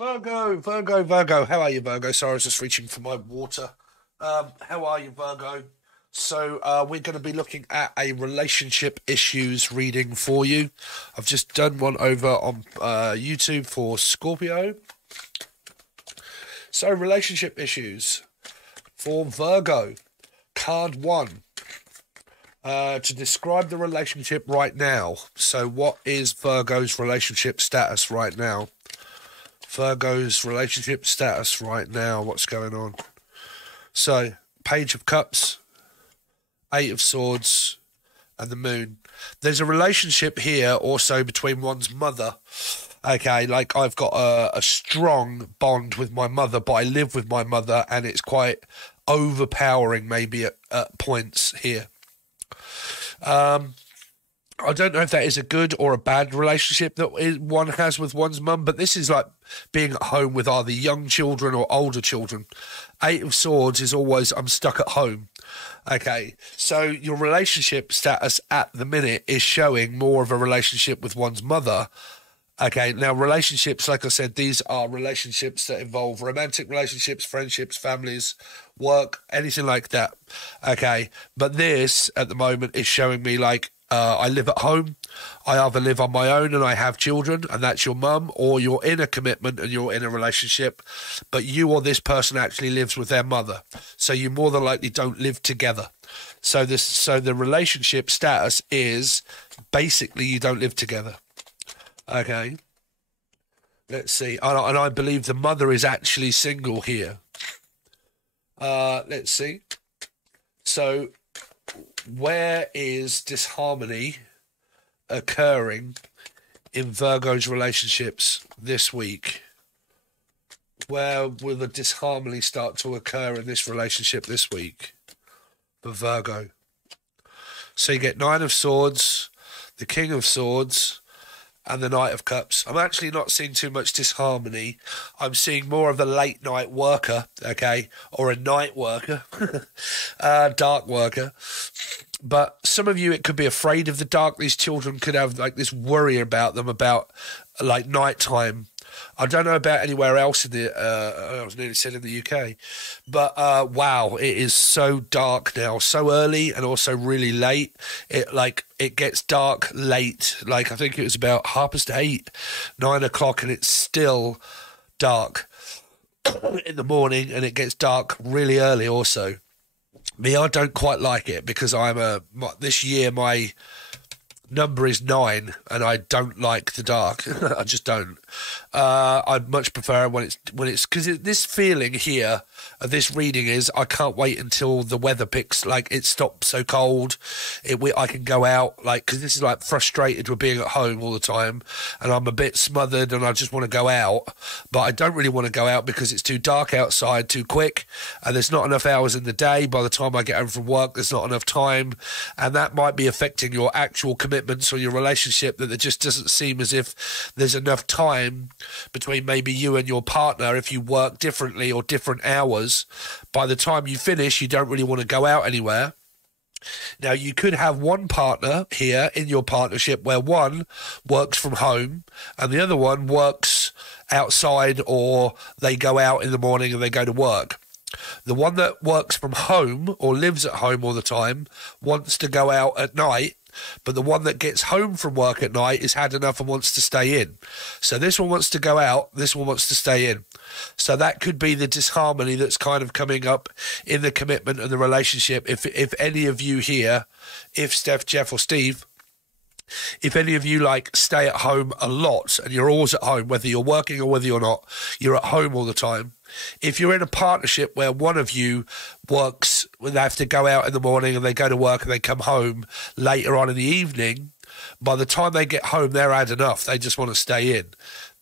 Virgo. How are you, Virgo? Sorry, I was just reaching for my water. How are you, Virgo? We're going to be looking at a relationship issues reading for you. I've just done one over on YouTube for Scorpio. So, relationship issues for Virgo. Card 1. To describe the relationship right now. So, what is Virgo's relationship status right now? Virgo's relationship status right now. What's going on? So, Page of Cups, Eight of Swords, and the Moon. There's a relationship here also between one's mother. Okay, like I've got a strong bond with my mother, but I live with my mother, and it's quite overpowering maybe at points here. I don't know if that is a good or a bad relationship that one has with one's mum, but this is like being at home with either young children or older children. Eight of Swords is always, I'm stuck at home. Okay, so your relationship status at the minute is showing more of a relationship with one's mother. Okay, now relationships, like I said, these are relationships that involve romantic relationships, friendships, families, work, anything like that. Okay, but this at the moment is showing me like I live at home. I either live on my own and I have children, and that's your mum, or you're in a commitment and you're in a relationship, but you or this person actually lives with their mother. So you more than likely don't live together. So the relationship status is basically you don't live together. Okay. Let's see. And I believe the mother is actually single here. Let's see. So where is disharmony occurring in Virgo's relationships this week? Where will the disharmony start to occur in this relationship this week for Virgo? So you get Nine of Swords, the King of Swords, and the Knight of Cups. I'm actually not seeing too much disharmony. I'm seeing more of the late night worker, okay, or a night worker, dark worker. But some of you, it could be afraid of the dark. These children could have like this worry about them, about like nighttime. I don't know about anywhere else in the, I was nearly said in the UK, but wow, it is so dark now, so early and also really late. It gets dark late, like I think it was about 8:30, 9 o'clock, and it's still dark in the morning, and it gets dark really early also. Me, I don't quite like it because this year my number is 9, and I don't like the dark. I just don't. I'd much prefer when it's because this feeling here of this reading is I can't wait until the weather picks, like it stops so cold. I can go out, like, because this is like frustrated with being at home all the time, and I'm a bit smothered, and I just want to go out, but I don't really want to go out because it's too dark outside too quick, and there's not enough hours in the day. By the time I get home from work, there's not enough time, and that might be affecting your actual commitments or your relationship, that there just doesn't seem as if there's enough time between maybe you and your partner. If you work differently or different hours, by the time you finish, you don't really want to go out anywhere. Now, you could have one partner here in your partnership where one works from home and the other one works outside, or they go out in the morning and they go to work. The one that works from home or lives at home all the time wants to go out at night, but the one that gets home from work at night has had enough and wants to stay in. So this one wants to go out, this one wants to stay in. So that could be the disharmony that's kind of coming up in the commitment and the relationship. If any of you here, if Steph, Jeff or Steve, if any of you like stay at home a lot and you're always at home, whether you're working or whether you're not, you're at home all the time. If you're in a partnership where one of you works, when they have to go out in the morning and they go to work and they come home later on in the evening, by the time they get home, they're had enough. They just want to stay in.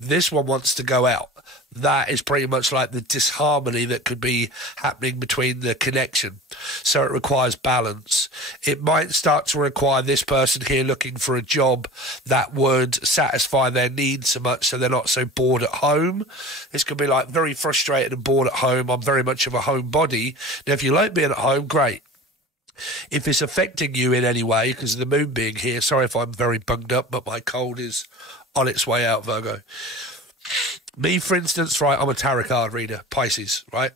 This one wants to go out. That is pretty much like the disharmony that could be happening between the connection. So it requires balance. It might start to require this person here looking for a job that would satisfy their needs so much so they're not so bored at home. This could be like very frustrated and bored at home. I'm very much of a homebody. Now, if you like being at home, great. If it's affecting you in any way, because of the moon being here, sorry if I'm very bunged up, but my cold is on its way out, Virgo. Me, for instance, right, I'm a tarot card reader, Pisces, right?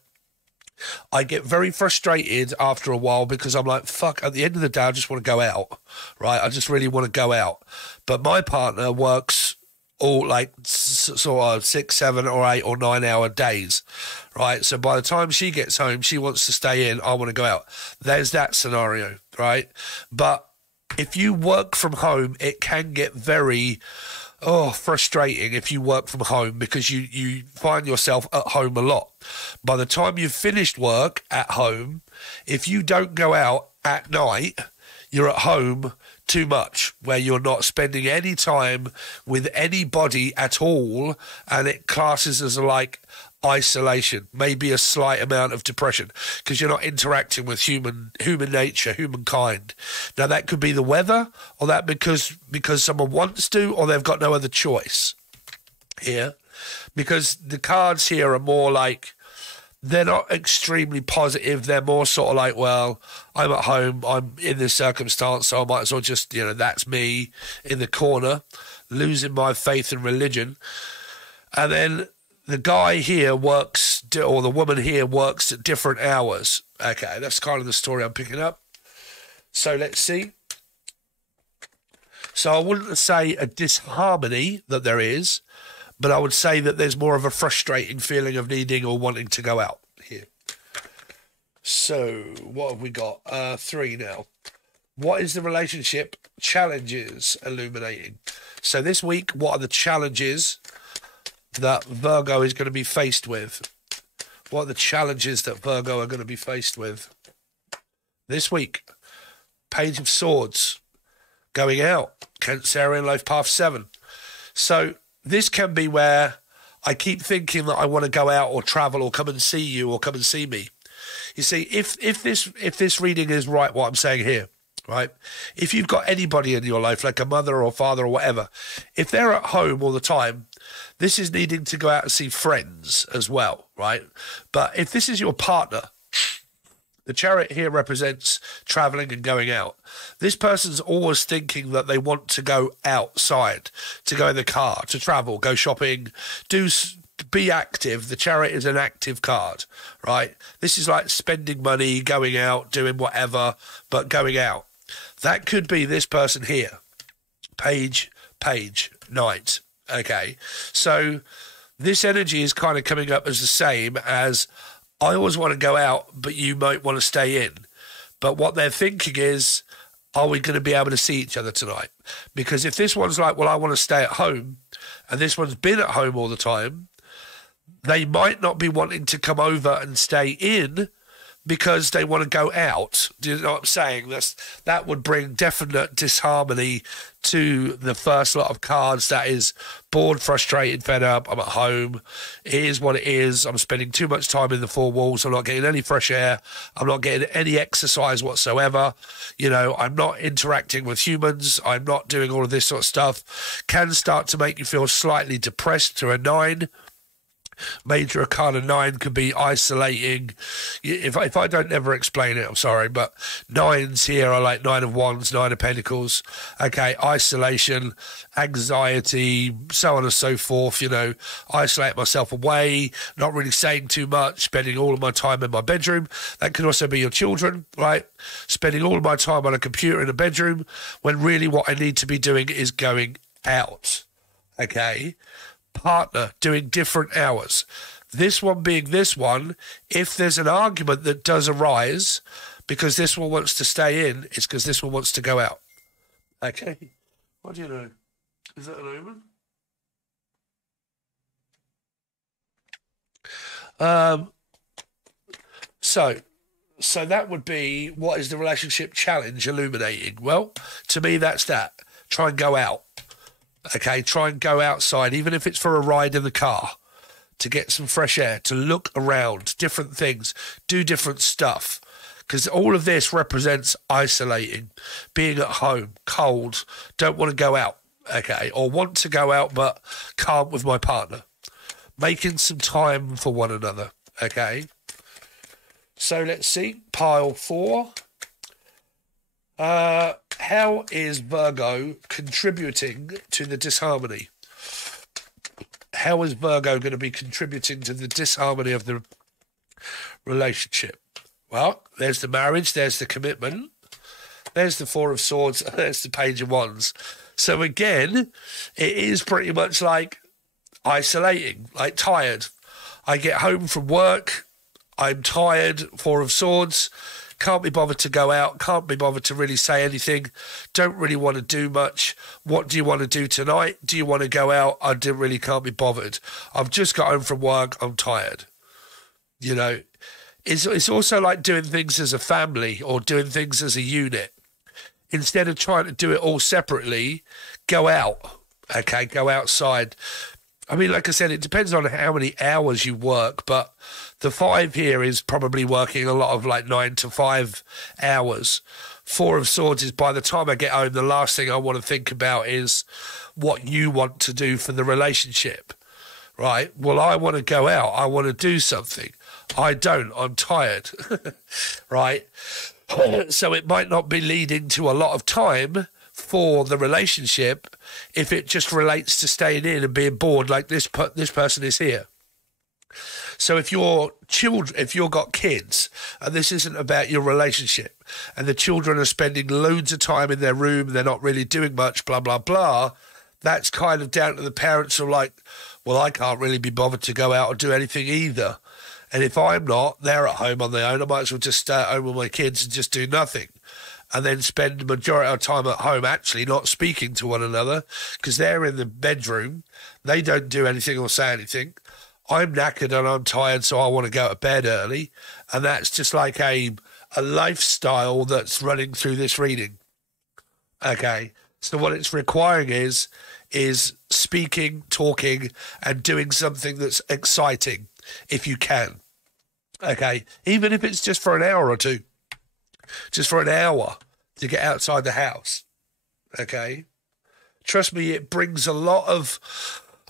I get very frustrated after a while because I'm like, fuck, at the end of the day, I just want to go out, right? I just really want to go out. But my partner works all like sort of 6, 7 or 8 or 9 hour days, right? So by the time she gets home, she wants to stay in, I want to go out. There's that scenario, right? But if you work from home, it can get very frustrating if you work from home because you find yourself at home a lot. By the time you've finished work at home, if you don't go out at night, you're at home too much, where you're not spending any time with anybody at all, and it classes as like isolation, maybe a slight amount of depression, because you're not interacting with human nature, humankind. Now that could be the weather, or that because someone wants to, or they've got no other choice here, because the cards here are more like, they're not extremely positive. They're more sort of like, well, I'm at home, I'm in this circumstance, so I might as well just, that's me in the corner, losing my faith in religion. And then the guy here works, or the woman here works at different hours. Okay, that's kind of the story I'm picking up. So let's see. So I wouldn't say a disharmony that there is, but I would say that there's more of a frustrating feeling of needing or wanting to go out here. So what have we got? 3 now. What is the relationship challenges illuminating? So this week, what are the challenges that Virgo is going to be faced with? What are the challenges that Virgo are going to be faced with this week? Page of Swords, going out, Cancerian Life Path 7. So this can be where I keep thinking that I want to go out or travel or come and see you or come and see me. You see, if this reading is right, what I'm saying here, right? If you've got anybody in your life, like a mother or father or whatever, if they're at home all the time, this is needing to go out and see friends as well, right? But if this is your partner, the Chariot here represents traveling and going out. This person's always thinking that they want to go outside, to go in the car, to travel, go shopping, be active. The Chariot is an active card, right? This is like spending money, going out, doing whatever, but going out. That could be this person here. Page, Knight. Okay, so this energy is kind of coming up as the same as, I always want to go out, but you might want to stay in. But what they're thinking is, are we going to be able to see each other tonight? Because if this one's like, well, I want to stay at home, and this one's been at home all the time, they might not be wanting to come over and stay in because they want to go out. Do you know what I'm saying? That would bring definite disharmony to the first lot of cards. That is bored, frustrated, fed up, I'm at home, it is what it is, I'm spending too much time in the 4 walls, I'm not getting any fresh air, I'm not getting any exercise whatsoever, I'm not interacting with humans, I'm not doing all of this sort of stuff. Can start to make you feel slightly depressed to a 9. Major Arcana 9 could be isolating. If I don't ever explain it, I'm sorry, but 9s here are like 9 of Wands, 9 of Pentacles. Okay, isolation, anxiety, so on and so forth. Isolate myself away, not really saying too much, spending all of my time in my bedroom. That could also be your children, right? Spending all of my time on a computer in a bedroom when really what I need to be doing is going out. Okay. Partner doing different hours. This one being this one, if there's an argument that does arise because this one wants to stay in, it's because this one wants to go out. Okay. What do you know? Is that an omen? So that would be, what is the relationship challenge illuminating? Well, to me, that's that. Try and go out. Okay, try and go outside, even if it's for a ride in the car, to get some fresh air, to look around, different things, do different stuff. Because all of this represents isolating, being at home, cold, don't want to go out, okay, or want to go out but can't with my partner. Making some time for one another, okay. So let's see, pile 4. How is Virgo contributing to the disharmony? how is Virgo going to be contributing to the disharmony of the relationship? Well, there's the marriage, there's the commitment, there's the Four of Swords, there's the Page of Wands. So again, it is pretty much like isolating, like tired. I get home from work, I'm tired, Four of Swords, can't be bothered to go out, can't be bothered to really say anything, don't really want to do much. What do you want to do tonight? Do you want to go out? I really can't be bothered. I've just got home from work, I'm tired. You know, it's also like doing things as a family or doing things as a unit. Instead of trying to do it all separately, go out, okay? Go outside. I mean, like I said, it depends on how many hours you work, but the 5 here is probably working a lot of like 9 to 5 hours. Four of Swords is by the time I get home, the last thing I want to think about is what you want to do for the relationship, right? Well, I want to go out. I want to do something. I don't. I'm tired, right? So it might not be leading to a lot of time for the relationship if it just relates to staying in and being bored like this person is here. So if you've got kids and this isn't about your relationship and the children are spending loads of time in their room, they're not really doing much, blah, blah, blah, that's kind of down to the parents who are like, well, I can't really be bothered to go out or do anything either. And if I'm not, they're at home on their own, I might as well just stay at home with my kids and just do nothing. And then spend the majority of time at home actually not speaking to one another because they're in the bedroom. They don't do anything or say anything. I'm knackered and I'm tired, so I want to go to bed early. And that's just like a lifestyle that's running through this reading. Okay, so what it's requiring is speaking, talking, and doing something that's exciting if you can. Okay, even if it's just for an hour or two. Just for an hour to get outside the house, okay? Trust me, it brings a lot of,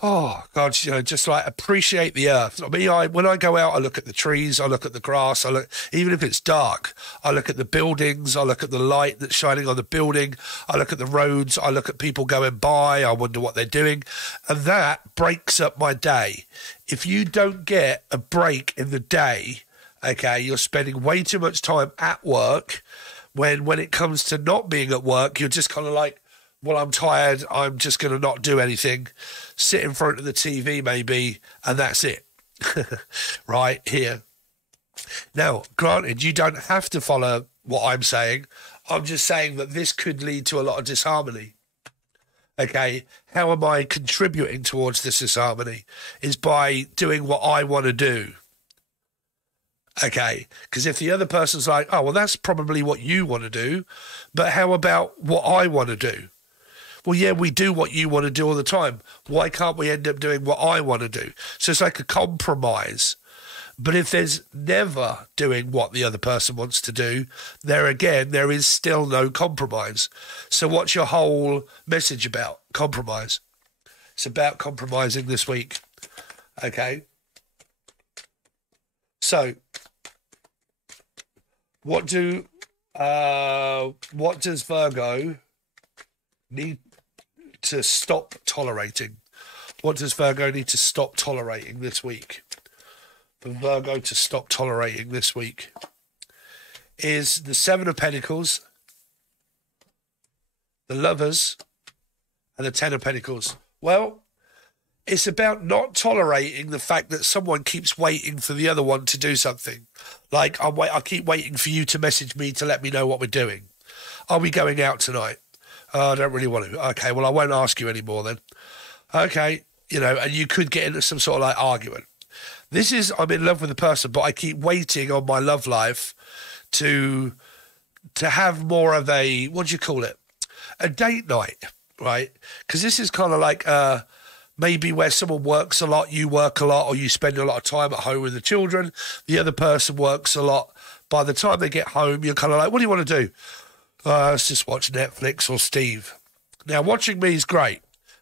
oh, God, you know, just like appreciate the earth. I mean, when I go out, I look at the trees, I look at the grass, even if it's dark, I look at the buildings, I look at the light that's shining on the building, I look at the roads, I look at people going by, I wonder what they're doing, and that breaks up my day. If you don't get a break in the day, okay, you're spending way too much time at work when it comes to not being at work, you're just kind of like, well, I'm tired, I'm just going to not do anything, sit in front of the TV maybe, and that's it, right here. Now, granted, you don't have to follow what I'm saying. I'm just saying that this could lead to a lot of disharmony. Okay, how am I contributing towards this disharmony? Is by doing what I want to do. Okay, because if the other person's like, oh, well, that's probably what you want to do, but how about what I want to do? Well, yeah, we do what you want to do all the time. Why can't we end up doing what I want to do? So it's like a compromise. But if there's never doing what the other person wants to do, there is still no compromise. So what's your whole message about? Compromise. It's about compromising this week. Okay. So, what does Virgo need to stop tolerating? What does Virgo need to stop tolerating this week? For Virgo to stop tolerating this week is the Seven of Pentacles, the Lovers, and the Ten of Pentacles. Well, it's about not tolerating the fact that someone keeps waiting for the other one to do something. Like, I keep waiting for you to message me to let me know what we're doing. Are we going out tonight? I don't really want to. Okay, well, I won't ask you anymore then. Okay, you know, and you could get into some sort of like argument. This is, I'm in love with the person, but I keep waiting on my love life to have more of a, what do you call it? A date night, right? Because this is kind of like maybe where someone works a lot, you work a lot, or you spend a lot of time at home with the children. The other person works a lot. By the time they get home, you're kind of like, what do you want to do? Let's just watch Netflix or Steve. Now, watching me is great,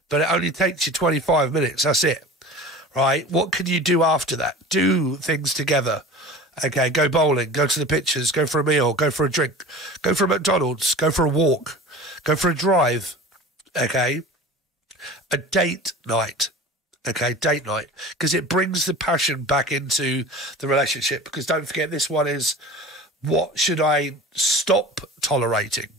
but it only takes you 25 minutes. That's it, right? What can you do after that? Do things together. Okay, go bowling, go to the pictures, go for a meal, go for a drink, go for a McDonald's, go for a walk, go for a drive. Okay? A date night, Okay, date night, because it brings the passion back into the relationship. Because don't forget, this one is, what should I stop tolerating?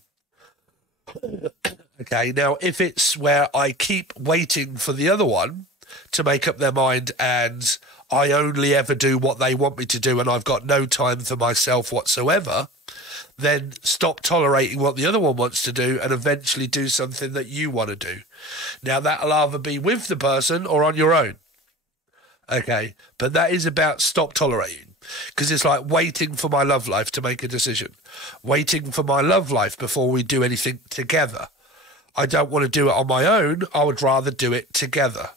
Okay, now if it's where I keep waiting for the other one to make up their mind and I only ever do what they want me to do and I've got no time for myself whatsoever, then stop tolerating what the other one wants to do and eventually do something that you want to do. Now, that'll either be with the person or on your own. Okay, but that is about stop tolerating, because it's like waiting for my love life to make a decision, waiting for my love life before we do anything together. I don't want to do it on my own. I would rather do it together.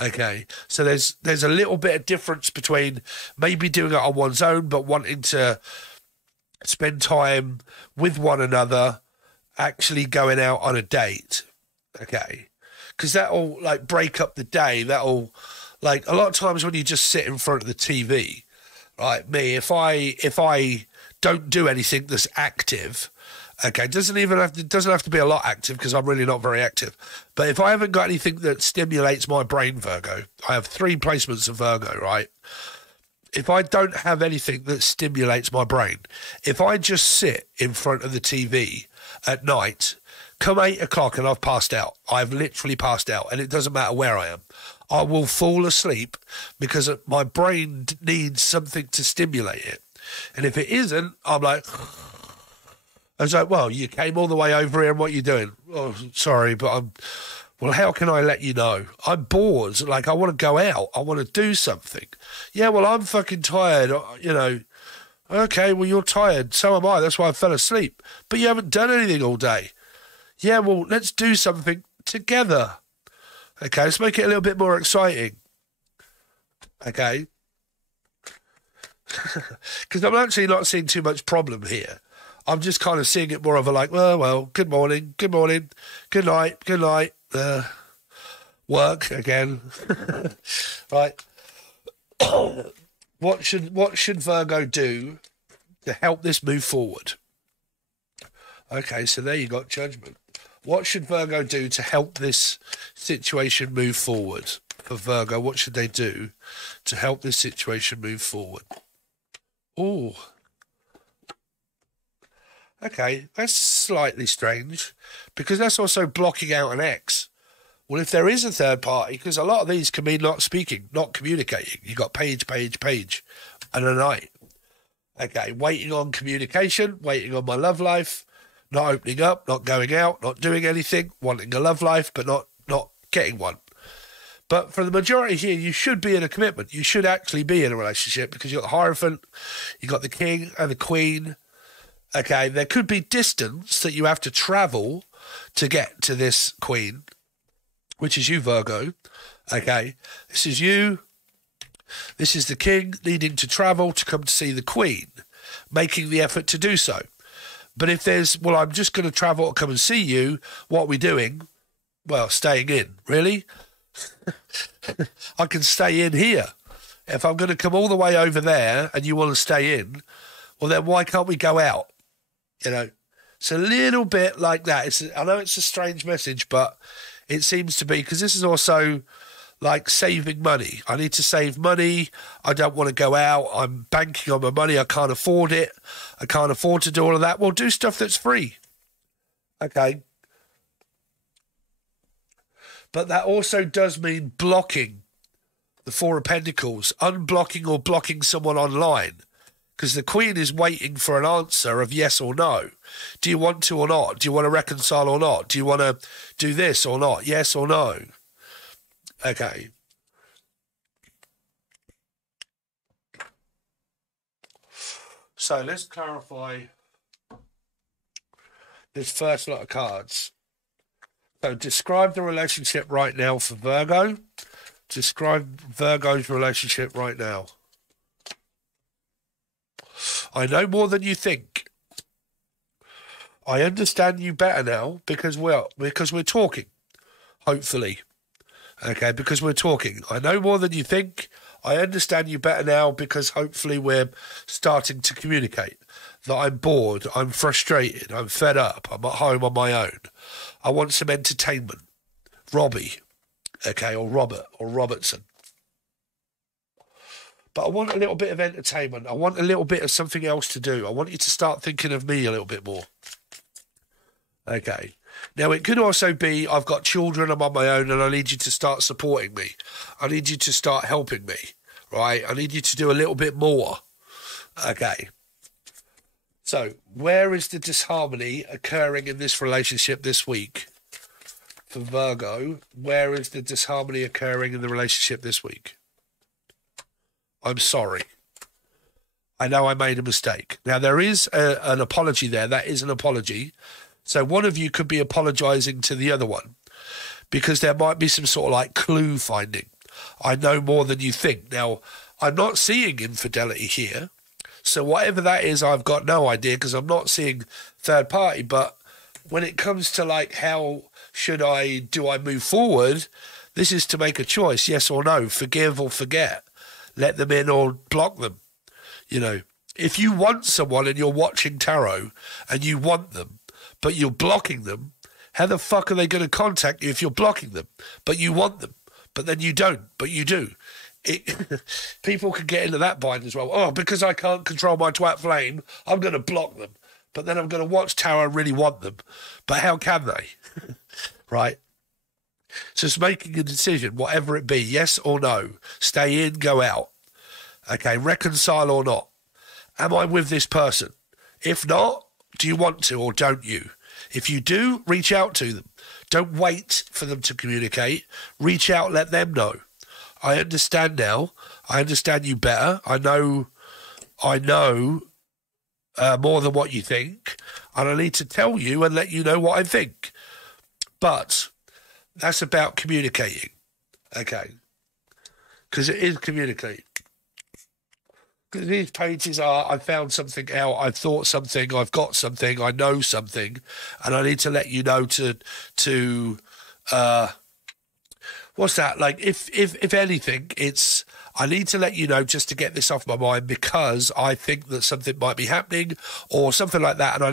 Okay, so there's a little bit of difference between maybe doing it on one's own, but wanting to spend time with one another, actually going out on a date. Okay, because that'll like break up the day. That'll, like, a lot of times when you just sit in front of the TV, like me, if I don't do anything that's active. Okay, it doesn't have to be a lot active, because I'm really not very active. But if I haven't got anything that stimulates my brain, Virgo, I have 3 placements of Virgo, right? If I don't have anything that stimulates my brain, if I just sit in front of the TV at night, come 8 o'clock and I've passed out. I've literally passed out, and it doesn't matter where I am. I will fall asleep because my brain needs something to stimulate it. And if it isn't, I'm like... I was like, well, you came all the way over here and what are you doing? Oh, sorry, but well, how can I let you know? I'm bored. Like, I want to go out. I want to do something. Yeah, well, I'm fucking tired, you know. Okay, well, you're tired. So am I. That's why I fell asleep. But you haven't done anything all day. Yeah, well, let's do something together. Okay, let's make it a little bit more exciting. Okay. Because I'm actually not seeing too much problem here. I'm just kind of seeing it more of a like, well, good morning, good night, work again, right? What should Virgo do to help this move forward? Okay, so there you got judgment. What should Virgo do to help this situation move forward? For Virgo, what should they do to help this situation move forward? Oh. Okay, that's slightly strange, because that's also blocking out an ex. Well, if there is a third party, because a lot of these can mean not speaking, not communicating. You got page, and a night. Okay, waiting on communication, waiting on my love life, not opening up, not going out, not doing anything, wanting a love life, but not getting one. But for the majority here, you should be in a commitment. You should actually be in a relationship, because you've got the Hierophant, you've got the King and the Queen. Okay, there could be distance that you have to travel to get to this Queen, which is you, Virgo. Okay, this is you. This is the King needing to travel to come to see the Queen, making the effort to do so. But if there's, well, I'm just going to travel to come and see you, what are we doing? Well, staying in. Really? I can stay in here. If I'm going to come all the way over there and you want to stay in, well, then why can't we go out? You know, it's a little bit like that. I know it's a strange message, but it seems to be, because this is also like saving money. I need to save money. I don't want to go out. I'm banking on my money. I can't afford it. I can't afford to do all of that. Well, do stuff that's free. Okay. But that also does mean blocking the Four of Pentacles, unblocking or blocking someone online. Because the Queen is waiting for an answer of yes or no. Do you want to or not? Do you want to reconcile or not? Do you want to do this or not? Yes or no? Okay. So let's clarify this first lot of cards. So describe the relationship right now for Virgo. Describe Virgo's relationship right now. I know more than you think. I understand you better now because we're talking. Hopefully. Okay, because we're talking. I know more than you think. I understand you better now because hopefully we're starting to communicate. That I'm bored, I'm frustrated, I'm fed up, I'm at home on my own. I want some entertainment. Robbie. okay, or Robert or Robertson. But I want a little bit of entertainment. I want a little bit of something else to do. I want you to start thinking of me a little bit more. Okay. Now, it could also be I've got children, I'm on my own, and I need you to start supporting me. I need you to start helping me, right? I need you to do a little bit more. Okay. So, where is the disharmony occurring in this relationship this week? For Virgo, where is the disharmony occurring in the relationship this week? I'm sorry. I know I made a mistake. Now, there is an apology there. That is an apology. So one of you could be apologising to the other one because there might be some sort of like clue finding. I know more than you think. Now, I'm not seeing infidelity here. So whatever that is, I've got no idea because I'm not seeing third party. But when it comes to like how do I move forward, this is to make a choice, yes or no, forgive or forget, let them in or block them. You know, if you want someone and you're watching tarot and you want them, but you're blocking them, how the fuck are they going to contact you if you're blocking them? But you want them, but then you don't, but you do. People can get into that bind as well. Oh, because I can't control my twat flame, I'm going to block them. But then I'm going to watch tarot and really want them. But how can they? Right? So it's making a decision, whatever it be, yes or no. Stay in, go out. Okay, reconcile or not. Am I with this person? If not, do you want to or don't you? If you do, reach out to them. Don't wait for them to communicate. Reach out, let them know. I understand now. I understand you better. I know more than what you think. And I need to tell you and let you know what I think. But that's about communicating. Okay. Because it is communicating. Because these pages are, I found something out, I've thought something, I've got something, I know something, and I need to let you know to what's that? Like, if anything, it's, I need to let you know just to get this off my mind because I think that something might be happening or something like that, and I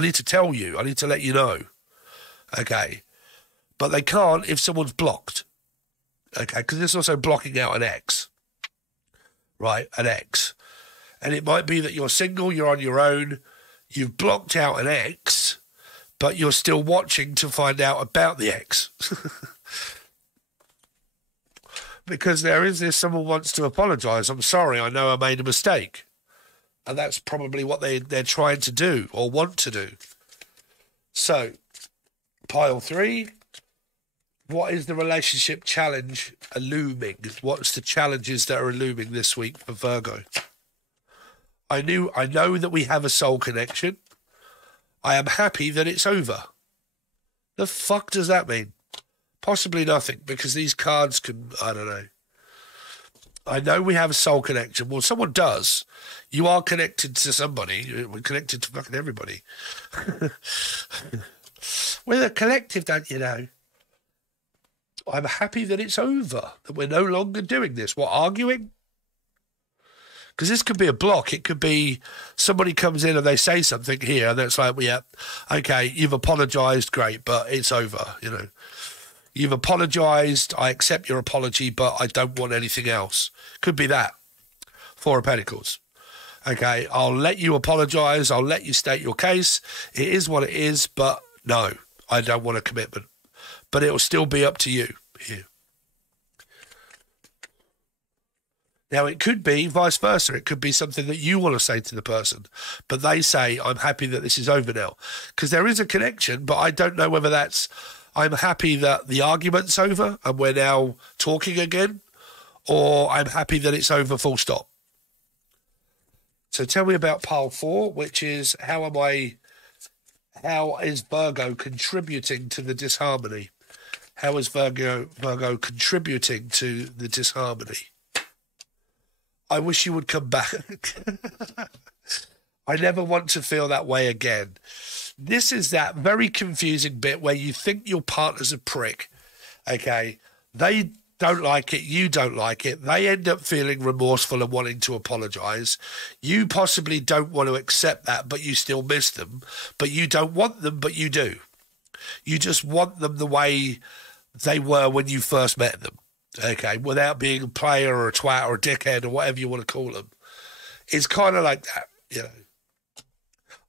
need to tell you, I need to let you know. Okay. But they can't if someone's blocked. Okay, because it's also blocking out an ex. Right, an ex. And it might be that you're single, you're on your own, you've blocked out an ex, but you're still watching to find out about the ex. Because there is this, someone wants to apologise. I'm sorry, I know I made a mistake. And that's probably what they're trying to do or want to do. So, pile 3. What is the relationship challenge looming? What's the challenges that are looming this week for Virgo? I know that we have a soul connection. I am happy that it's over. The fuck does that mean? Possibly nothing, because these cards can, I don't know. I know we have a soul connection. Well, someone does. You are connected to somebody. We're connected to fucking everybody. We're a collective, don't you know? I'm happy that it's over, that we're no longer doing this. What, arguing? Because this could be a block. It could be somebody comes in and they say something here, and it's like, well, yeah, okay, you've apologised, great, but it's over, you know. You've apologised, I accept your apology, but I don't want anything else. Could be that. 4 of Pentacles. Okay, I'll let you apologise, I'll let you state your case. It is what it is, but no, I don't want a commitment. But it will still be up to you here. Now, it could be vice versa. It could be something that you want to say to the person, but they say, I'm happy that this is over now. Because there is a connection, but I don't know whether that's, I'm happy that the argument's over and we're now talking again, or I'm happy that it's over, full stop. So tell me about pile 4, which is how is Virgo contributing to the disharmony? How is Virgo contributing to the disharmony? I wish you would come back. I never want to feel that way again. This is that very confusing bit where you think your partner's a prick. Okay, they don't like it, you don't like it. They end up feeling remorseful and wanting to apologise. You possibly don't want to accept that, but you still miss them. But you don't want them, but you do. You just want them the way they were when you first met them. Okay, without being a player or a twat or a dickhead or whatever you want to call them. It's kind of like that, you know.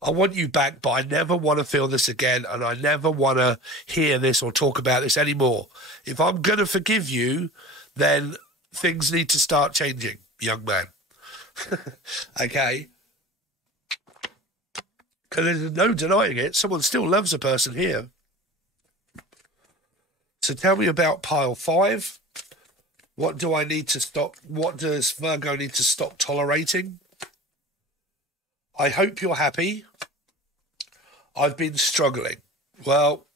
I want you back, but I never want to feel this again, and I never want to hear this or talk about this anymore. If I'm going to forgive you, then things need to start changing, young man. Okay? Because there's no denying it. Someone still loves a person here. So tell me about pile 5. What do I need to stop? What does Virgo need to stop tolerating? I hope you're happy. I've been struggling. Well,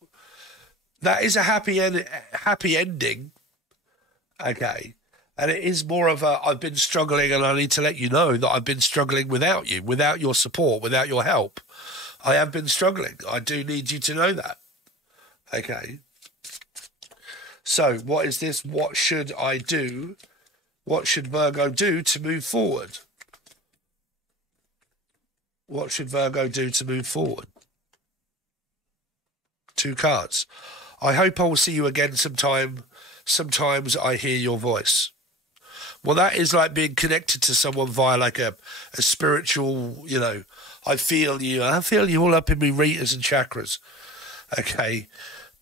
that is a happy ending. Okay. And it is more of a, I've been struggling and I need to let you know that I've been struggling without you, without your support, without your help. I have been struggling. I do need you to know that. Okay. So what is this? What should I do? What should Virgo do to move forward? What should Virgo do to move forward? 2 cards. I hope I will see you again sometime. Sometimes I hear your voice. Well, that is like being connected to someone via like a spiritual, you know, I feel you all up in me retas and chakras. Okay.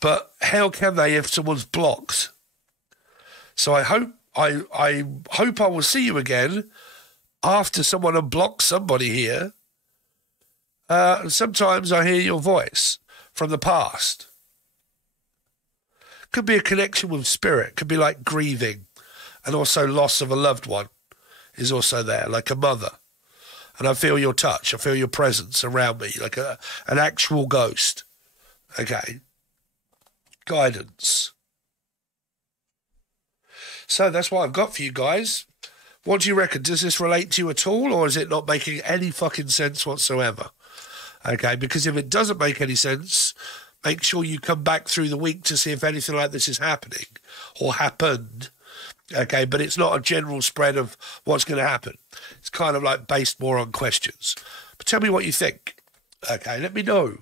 But how can they if someone's blocked? So I hope I will see you again after someone unblocks somebody here. And sometimes I hear your voice from the past. Could be a connection with spirit. Could be like grieving, and also loss of a loved one is also there, like a mother. And I feel your touch. I feel your presence around me, like an actual ghost. Okay. Guidance. So that's what I've got for you guys. What do you reckon? Does this relate to you at all, or is it not making any fucking sense whatsoever? Okay, because if it doesn't make any sense, make sure you come back through the week to see if anything like this is happening or happened. Okay, but it's not a general spread of what's going to happen. It's kind of like based more on questions. But tell me what you think. Okay, let me know.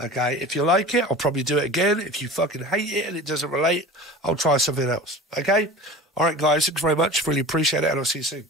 Okay, if you like it, I'll probably do it again. If you fucking hate it and it doesn't relate, I'll try something else. Okay? All right, guys, thanks very much. Really appreciate it, and I'll see you soon.